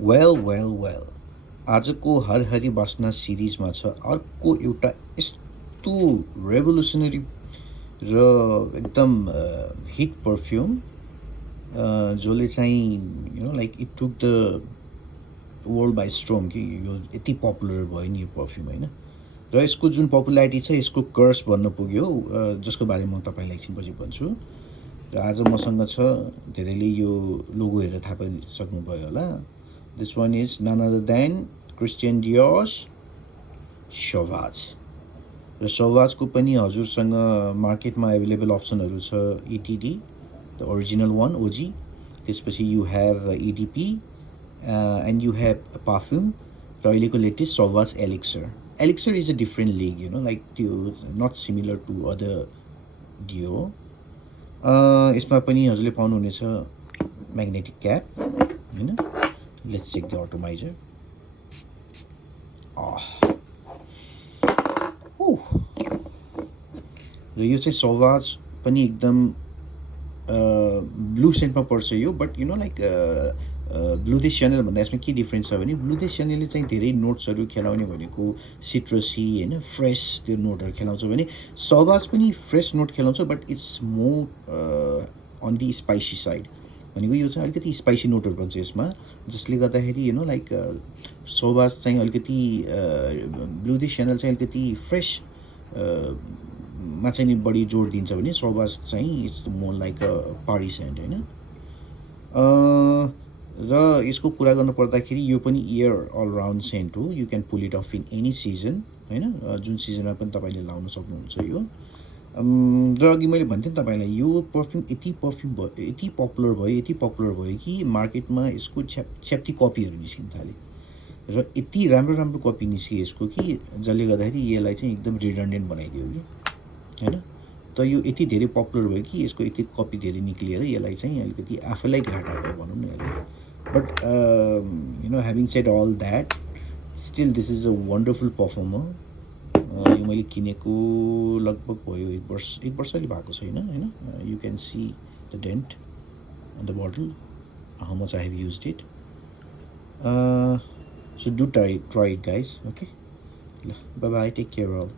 well आजको हर हरि बास्ना सिरिजमा छ अर्को एउटा यस्तो रेभोल्युसनरी र एकदम हिट पर्फ्युम जसले चाहिँ like it took the world by स्ट्रोम कि यो यति पपुलर भयो नि यो पर्फ्युम होइन र यसको जुन पपुलारिटी छ यसको कर्स भन्न पुग्यो जसको बारेमा म तपाईँलाई एकछिनपछि भन्छु र आज मसँग छ धेरैले यो लोगो हेरेर थाहा पनि सक्नुभयो होला this one is none other than Christian Dior Sauvage र सौवाजको पनि हजुरसँग मार्केटमा एभाइलेबल अप्सनहरू छ इटिडी द ओरिजिनल वान ओजी त्यसपछि you have EDP and you have perfume र अहिलेको latest Sauvage Elixir is a different league like त्यो not similar to other Dior यसमा पनि हजुरले पाउनुहुनेछ म्याग्नेटिक क्याप होइन लेट्स चेक द अटोमाइजर र यो चाहिँ सौवाज पनि एकदम ब्लू सेन्टमा पर्छ यो but like blue they channel भन्दा यसमा के डिफ्रेन्स छ भने ब्लू दे च्यानलले चाहिँ धेरै नोट्सहरू खेलाउने भनेको सिट्रसी होइन फ्रेस त्यो नोटहरू खेलाउँछ भने सौवाज पनि फ्रेस नोट खेलाउँछ but it's more on the spicy side भनेको यो चाहिँ अलिकति स्पाइसी नोटहरू बन्छ यसमा जसले गर्दाखेरि लाइक सौवाज चाहिँ अलिकति ब्लू दे च्यानल चाहिँ अलिकति फ्रेस मा चाहिँ नि बढी जोड दिन्छ भने सौवाज चाहिँ it's more like a party scent होइन र यसको कुरा गर्नु पर्दाखेरि यो पनि इयर अल राउन्ड सेन्ट हो you can pull it off in any season होइन जुन सिजनमा पनि तपाईँले लाउन सक्नुहुन्छ यो र अघि मैले भन्थेँ नि तपाईँलाई यो पर्फ्युम यति पपुलर भयो कि मार्केटमा यसको च्याप्टी कपीहरू निस्किन थाले र यति राम्रो कपी निस्कियो यसको कि जसले गर्दाखेरि यसलाई चाहिँ एकदम रिडन्डेन्ट बनाइदियो कि होइन त यो यति धेरै पपुलर भयो कि यसको यति कपी धेरै निक्लिएर यसलाई चाहिँ अलिकति आफैलाई घाटा भयो भनौँ न यसलाई but having said all that still this is a wonderful perfumer यो मैले किनेको लगभग भयो एक वर्षले भएको छैन होइन you can see the dent on the bottle how much I have used it so do try it guys okay ल bye bye take care all